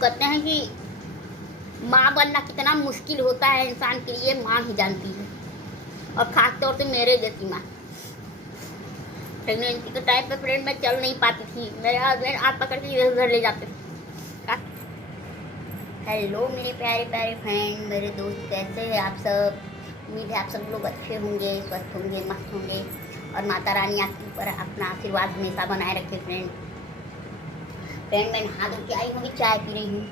कहते हैं कि माँ बनना कितना मुश्किल होता है इंसान के लिए, माँ ही जानती है। और ख़ास तौर से मेरे जैसी माँ। प्रेगनेंसी के टाइम पे फ्रेंड मैं चल नहीं पाती थी, मेरे हस्बैंड हाथ पकड़ के इधर उधर ले जाते थे। हेलो मेरे प्यारे प्यारे फ्रेंड, मेरे दोस्त, कैसे हैं आप सब? उम्मीद है आप सब लोग अच्छे होंगे, स्वस्थ होंगे, मस्त होंगे और माता रानी आपके ऊपर अपना आशीर्वाद हमेशा बनाए रखे। फ्रेंड मैं नहा धो के आई हूँ, चाय पी रही हूँ।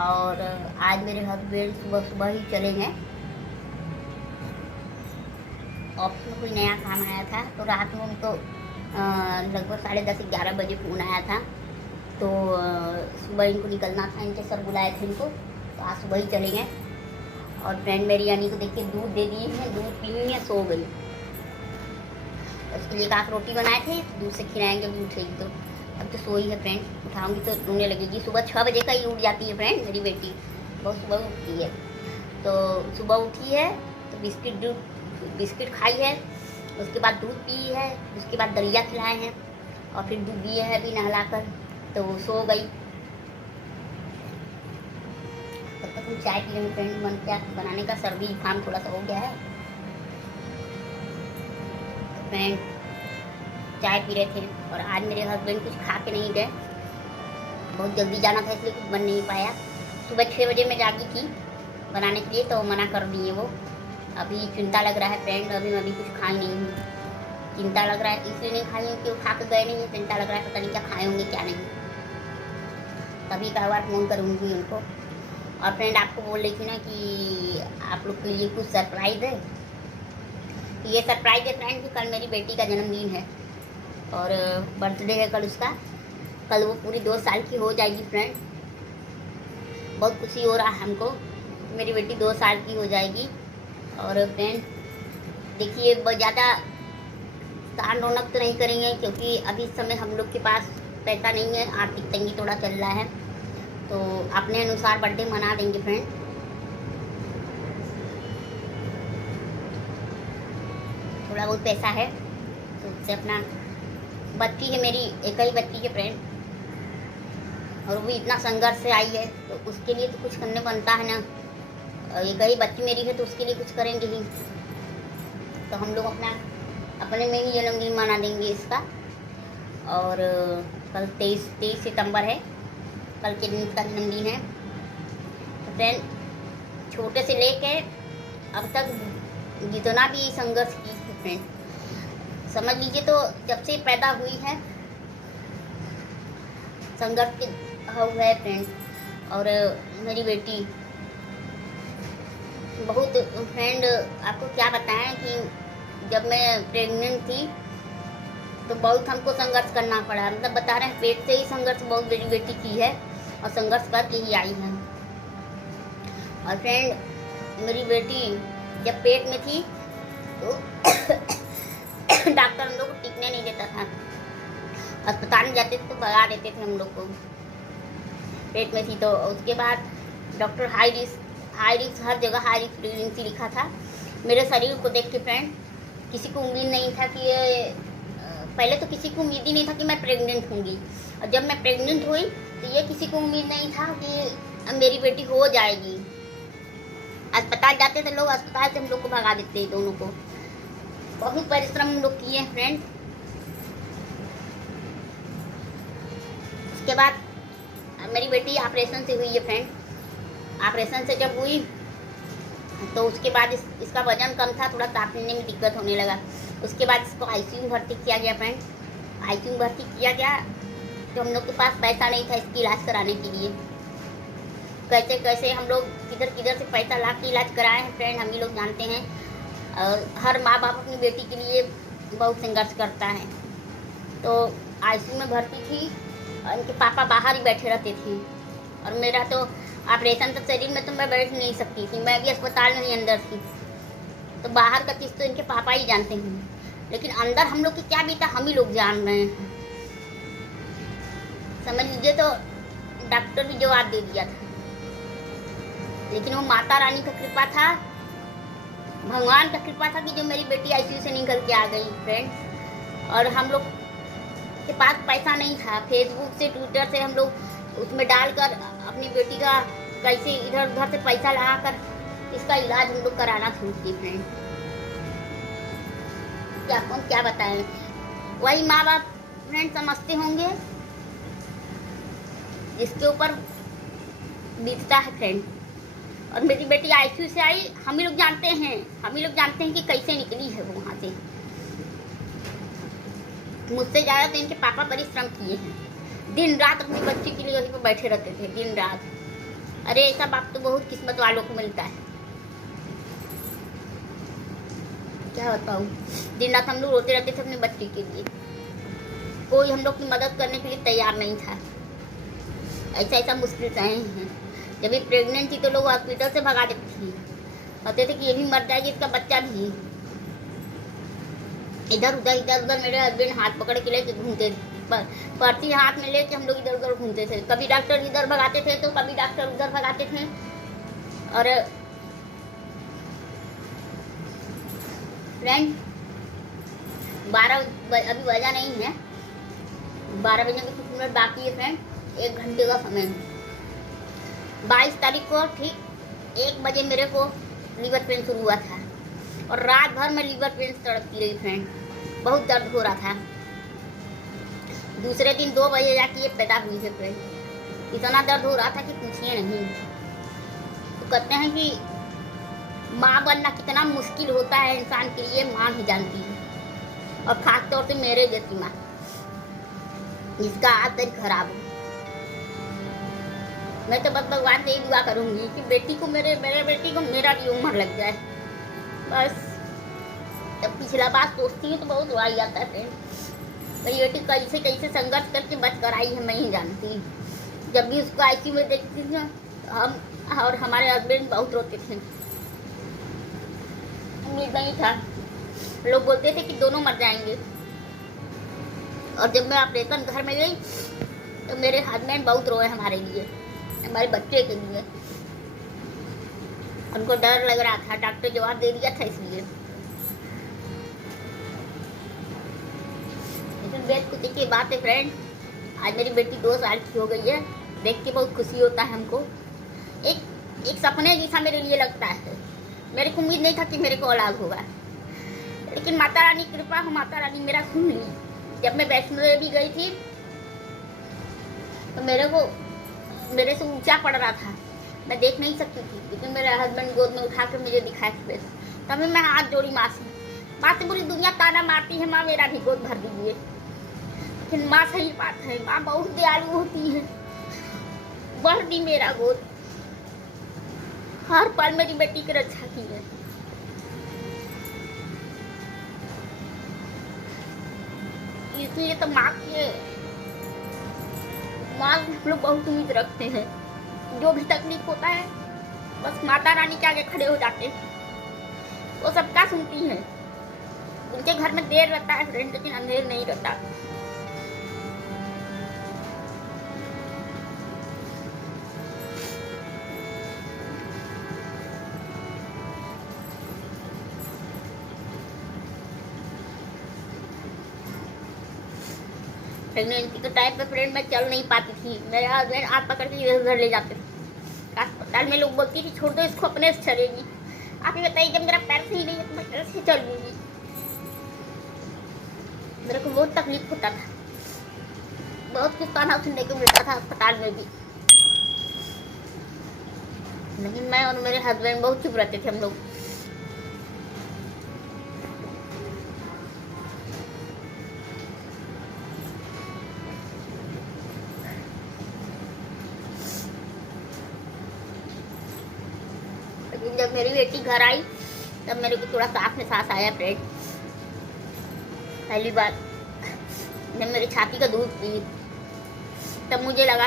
और आज मेरे हस्बैंड सुबह सुबह ही चले हैं ऑफिस में, कोई नया काम आया था। तो रात में उनको लगभग 10:30-11 बजे फ़ोन आया था। तो सुबह इनको निकलना था, इनके सर बुलाए थे इनको, तो आज सुबह ही चले गए। और फ्रेंड मेरी यानी को देख के दूध दे दिए हैं, दूध पी है, सो गई। उसके लिए एक रोटी बनाए थे, दूध से खिलाएंगे, अभी उठेगी तो। अब तो सोई है फ्रेंड, उठाऊंगी तो रोने लगेगी। सुबह 6 बजे का ही उठ जाती है फ्रेंड मेरी बेटी, बहुत सुबह उठती है। तो सुबह उठी है तो बिस्किट खाई है, उसके बाद दूध पी है, उसके बाद दलिया खिलाए हैं और फिर दूध दिए है अभी नहलाकर, तो वो सो गई। तब तक हम चाय पी रहे हैं फ्रेंड। मन क्या बनाने का, सर्दी जुकाम थोड़ा सा हो गया है। तो फ्रेंड चाय पी रहे थे और आज मेरे हस्बैंड कुछ खा के नहीं गए, बहुत जल्दी जाना था इसलिए कुछ बन नहीं पाया। सुबह 6 बजे मैं जागी थी बनाने के लिए, तो मना कर दिए वो। अभी चिंता लग रहा है फ्रेंड, अभी मैं कुछ खाई नहीं हूँ। चिंता लग रहा है इसलिए नहीं खाई हूँ कि वो खा के गए नहीं है, चिंता लग रहा है पता नहीं क्या खाए होंगे क्या नहीं। तभी का बार फ़ोन करूँगी उनको। और फ्रेंड आपको बोल रही थी ना कि आप लोग के लिए कुछ सरप्राइज़ है। ये सरप्राइज़ है फ्रेंड कि कल मेरी बेटी का जन्मदिन है और बर्थडे है कल उसका। कल वो पूरी 2 साल की हो जाएगी फ्रेंड। बहुत खुशी हो रहा है हमको, मेरी बेटी 2 साल की हो जाएगी। और फ्रेंड देखिए, बहुत ज़्यादा तान रौनक तो नहीं करेंगे क्योंकि अभी इस समय हम लोग के पास पैसा नहीं है, आर्थिक तंगी थोड़ा चल रहा है, तो अपने अनुसार बर्थडे मना देंगे फ्रेंड। थोड़ा बहुत पैसा है तो उससे अपना, बच्ची है मेरी, एक ही बच्ची है फ्रेंड, और वो भी इतना संघर्ष से आई है तो उसके लिए तो कुछ करने बनता है ना। एक ही बच्ची मेरी है तो उसके लिए कुछ करेंगे ही। तो हम लोग अपने में ही जन्मदिन मना देंगे इसका। और कल 23 सितंबर है, कल के दिन इसका जन्मदिन है। तो फ्रेंड छोटे से लेके अब तक जितना भी संघर्ष की है फ्रेंड, समझ लीजिए तो जब से पैदा हुई है संघर्ष हुआ है फ्रेंड। और मेरी बेटी बहुत, फ्रेंड आपको क्या बताएं कि जब मैं प्रेग्नेंट थी तो बहुत हमको संघर्ष करना पड़ा। मतलब बता रहे हैं, पेट से ही संघर्ष बहुत मेरी बेटी की है और संघर्ष करके ही आई है। और फ्रेंड मेरी बेटी जब पेट में थी तो डॉक्टर हम लोग को टिकने नहीं देता था, अस्पताल में जाते थे तो भगा देते थे हम लोग को, पेट में थी तो। उसके बाद डॉक्टर हाई रिस्क, हर जगह हाई रिस्क प्रेगनेंसी लिखा था। मेरे शरीर को देख के फ्रेंड किसी को उम्मीद नहीं था कि ये, पहले तो किसी को उम्मीद ही नहीं था कि मैं प्रेग्नेंट होंगी। और जब मैं प्रेग्नेंट हुई तो ये किसी को उम्मीद नहीं था कि मेरी बेटी हो जाएगी। अस्पताल जाते थे लोग, अस्पताल से हम लोग को भगा देते दोनों को। बहुत परिश्रम हम लोग किए हैं फ्रेंड। उसके बाद मेरी बेटी ऑपरेशन से हुई है फ्रेंड। ऑपरेशन से जब हुई तो उसके बाद इसका वजन कम था, थोड़ा सांस लेने में दिक्कत होने लगा। उसके बाद इसको आईसीयू में भर्ती किया गया फ्रेंड। आईसीयू में भर्ती किया गया तो हम लोग के पास पैसा नहीं था इसकी इलाज कराने के लिए। कैसे कैसे हम लोग किधर किधर से पैसा ला के इलाज कराए हैं फ्रेंड, हम ही लोग जानते हैं। हर माँ बाप अपनी बेटी के लिए बहुत संघर्ष करता है। तो आईसीयू में भर्ती थी और इनके पापा बाहर ही बैठे रहते थे और मेरा तो ऑपरेशन तो शरीर में तो मैं बैठ नहीं सकती थी, मैं भी अस्पताल में ही अंदर थी। तो बाहर का चीज़ तो इनके पापा ही जानते हैं, लेकिन अंदर हम लोग की क्या बीता हम ही लोग जान रहे हैं। समझ लीजिए तो डॉक्टर भी जवाब दे दिया था, लेकिन वो माता रानी का कृपा था, भगवान का कृपा था कि जो मेरी बेटी आईसीयू से निकल के आ गई फ्रेंड। और हम लोग के पास पैसा नहीं था, फेसबुक से ट्विटर से हम लोग उसमें डालकर अपनी बेटी का कैसे इधर उधर से पैसा लगाकर इसका इलाज हम लोग कराना सोचते फ्रेंड। क्या हम क्या बताएं, वही माँ बाप फ्रेंड समझते होंगे जिसके ऊपर बीतता है फ्रेंड। और मेरी बेटी आईसीयू से आई, हम ही लोग जानते हैं कि कैसे निकली है वो वहाँ से। मुझसे ज़्यादा तो इनके पापा परिश्रम किए हैं, दिन रात अपनी बच्ची के लिए वहीं पर बैठे रहते थे, दिन रात। अरे ऐसा बाप तो बहुत किस्मत वालों को मिलता है, क्या बताऊँ। दिन रात हम लोग रोते रहते थे अपनी बच्ची के लिए, कोई हम लोग की मदद करने के लिए तैयार नहीं था। ऐसा मुश्किल सहे हैं। जब ये प्रेग्नेंट थी तो लोग हॉस्पिटल से भगा देते थे, कहते थे कि ये भी मर जाएगी, इसका बच्चा भी। इधर उधर मेरे हस्बैंड हाथ पकड़ के लेके घूमते थे, पर्ची हाथ में लेके हम लोग इधर उधर घूमते थे। कभी डॉक्टर इधर भगाते थे तो कभी डॉक्टर उधर भगाते थे। और फ्रेंड 12 अभी बजा नहीं है, 12 बजे में कुछ मिनट बाकी है फ्रेंड, 1 घंटे का समय है। 22 तारीख को ठीक 1 बजे मेरे को लीवर पेन शुरू हुआ था और रात भर में लीवर पेन तड़पती रही फ्रेंड, बहुत दर्द हो रहा था। दूसरे दिन 2 बजे जाके ये पैदा हुई है फ्रेंड, इतना दर्द हो रहा था कि पूछिए नहीं। तो कहते हैं कि माँ बनना कितना मुश्किल होता है इंसान के लिए, माँ ही जानती है। और खास तौर से मेरे जैसी माँ जिसका आदत खराब हो। मैं तो बस भगवान से यही दुआ करूंगी कि बेटी को मेरे बेटी को मेरा भी उम्र लग जाए बस। जब पिछला बात सोचती हूँ तो बहुत रुआई आता है फ्रेंड। मेरी बेटी कैसे संघर्ष करके बच कर आई है मैं ही जानती। जब भी उसको आईसीयू में देखती थी हम और हमारे हस्बैंड बहुत रोते थे, उम्मीद नहीं था। लोग बोलते थे कि दोनों मर जाएंगे। और जब मैं ऑपरेशन घर में गई तो मेरे हस्बैंड बहुत रोए हमारे लिए, हमारे बच्चे के लिए। उनको डर लग रहा था, डॉक्टर जवाब दे दिया था इसलिए। लेकिन बेद खुशी की बात है फ्रेंड, आज मेरी बेटी 2 साल की हो गई है। देख के बहुत खुशी होता है हमको। एक सपने जैसा मेरे लिए लगता है। मेरे को उम्मीद नहीं था कि मेरे को औलाद होगा, लेकिन माता रानी कृपा हो, माता रानी मेरा सुन ली। जब मैं वैष्णो देवी गई थी तो मेरे से ऊंचा पड़ रहा था, मैं देख नहीं सकती थी, लेकिन मेरे हस्बैंड गोद में उठा कर मुझे दिखाया फिर। तभी मैं हाथ जोड़ी माँ से पूरी दुनिया ताना मारती है, माँ मेरा भी गोद भर दीजिए। लेकिन माँ सही बात है, माँ बहुत दयालु होती है, भर दी मेरा गोद। हर पल मेरी बेटी की रक्षा की है। इसलिए तो माँ हम लोग बहुत उम्मीद रखते हैं। जो भी तकलीफ होता है बस माता रानी के आगे खड़े हो जाते हैं, वो सबका सुनती है। उनके घर में देर रहता है फ्रेंड, लेकिन अंधेर नहीं रहता। प्रेगनेंसी के टाइम पे फ्रेंड मैं चल नहीं पाती थी, मेरे हस्बैंड हाथ पकड़ के इधर उधर ले जाते थे। अस्पताल में लोग बोलती थी छोड़ दो इसको, अपने से चलेगी। आप ही बताइए, जब मेरा पैर सही नहीं है तो मैं कैसे चल लूँगी। मेरे को बहुत तकलीफ होता था, बहुत कुछ ताना सुनने को मिलता था अस्पताल में भी। लेकिन मैं और मेरे हस्बैंड बहुत चुप रहते थे हम लोग। जब मेरी बेटी घर आई तब मेरे को थोड़ा साथ में सांस आया फ्रेंड। पहली बार जब मेरी छाती का दूध पी तब मुझे लगा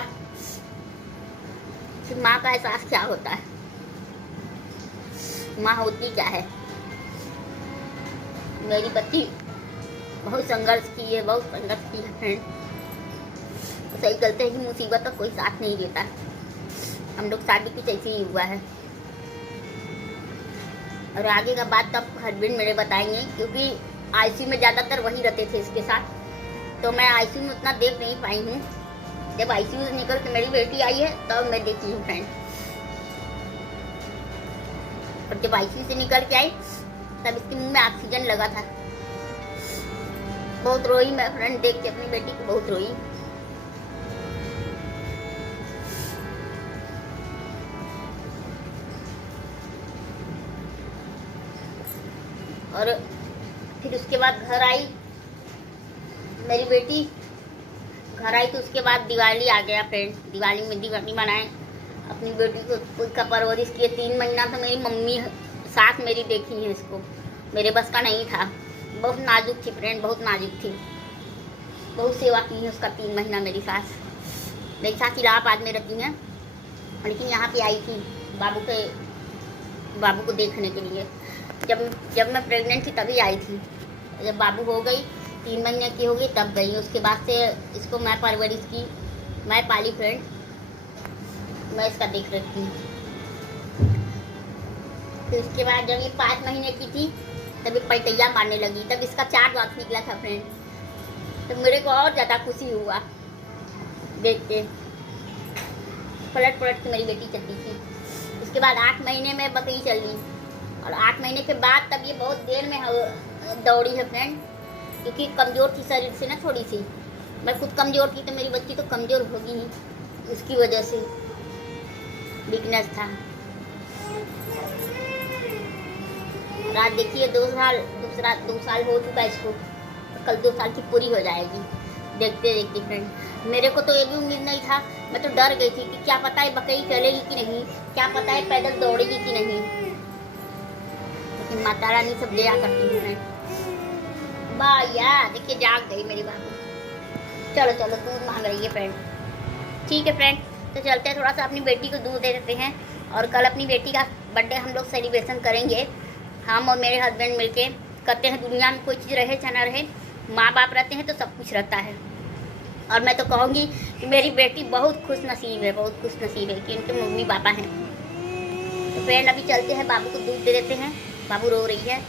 कि माँ का एहसास क्या होता है, माँ होती क्या है। मेरी बच्ची बहुत संघर्ष की है, बहुत संघर्ष की है फ्रेंड। तो सही कहते हैं कि मुसीबत का कोई साथ नहीं देता। हम लोग शादी कुछ ऐसे ही हुआ है। और आगे का बात तब हस्बैंड मेरे बताएंगे, क्योंकि आईसीयू में ज़्यादातर वही रहते थे इसके साथ, तो मैं आईसीयू में उतना देख नहीं पाई हूँ। जब आईसीयू से निकल के मेरी बेटी आई है तब मैं देखी हूँ फ्रेंड। और जब आईसीयू से निकल के आई तब इसके मुंह में ऑक्सीजन लगा था। बहुत रोई मैं फ्रेंड, देख के अपनी बेटी को बहुत रोई। और फिर उसके बाद घर आई मेरी बेटी, घर आई तो उसके बाद दिवाली आ गया फ्रेंड। दिवाली में दिवाली मनाए, अपनी बेटी को का परवरिश किए। 3 महीना तो मेरी मम्मी सास मेरी देखी है इसको, मेरे बस का नहीं था। बहुत नाजुक थी फ्रेंड, बहुत नाजुक थी। बहुत सेवा की है उसका 3 महीना मेरी सास। मेरी सास इलाहाबाद में रहती हैं, लेकिन यहाँ पे आई थी बाबू को देखने के लिए। जब मैं प्रेग्नेंट थी तभी आई थी। जब बाबू हो गई 3 महीने की हो गई तब गई। उसके बाद से इसको मैं परवरिश की, मैं पाली फ्रेंड, मैं इसका देख रेख की। फिर उसके बाद जब ये 5 महीने की थी तब ये पलटैया मारने लगी, तब इसका 4 दांत निकला था फ्रेंड। तो मेरे को और ज़्यादा खुशी हुआ देख के। पलट के मेरी बेटी चलती थी। उसके बाद 8 महीने में बकरी चल गई, और 8 महीने के बाद तब ये बहुत देर में दौड़ी है फ्रेंड, क्योंकि कमज़ोर थी शरीर से ना थोड़ी सी। मैं खुद कमज़ोर थी तो मेरी बच्ची तो कमज़ोर होगी ही, उसकी वजह से वीकनेस था। रात देखिए 2 साल हो चुका है इसको, कल 2 साल की पूरी हो जाएगी देखते देखते फ्रेंड। मेरे को तो ये भी उम्मीद नहीं था, मैं तो डर गई थी कि क्या पता है बकरी चलेगी कि नहीं, क्या पता है पैदल दौड़ेगी कि नहीं। लेकिन माता रानी सब दया करती है फ्रेंड। भैया देखिए जाग गई मेरी बाबू। चलो दूध मांग रही है फ्रेंड। ठीक है फ्रेंड, तो चलते हैं, थोड़ा सा अपनी बेटी को दूध दे देते हैं। और कल अपनी बेटी का बर्थडे हम लोग सेलिब्रेशन करेंगे, हम और मेरे हस्बैंड मिलके कहते हैं। दुनिया में कोई चीज़ रहे चाहे ना रहे, माँ बाप रहते हैं तो सब कुछ रहता है। और मैं तो कहूँगी कि मेरी बेटी बहुत खुश नसीब है, बहुत खुश नसीब है कि उनके मम्मी पापा हैं। तो फ्रेंड अभी चलते हैं, बाबू को दूध दे देते हैं। बाबू रो रही है।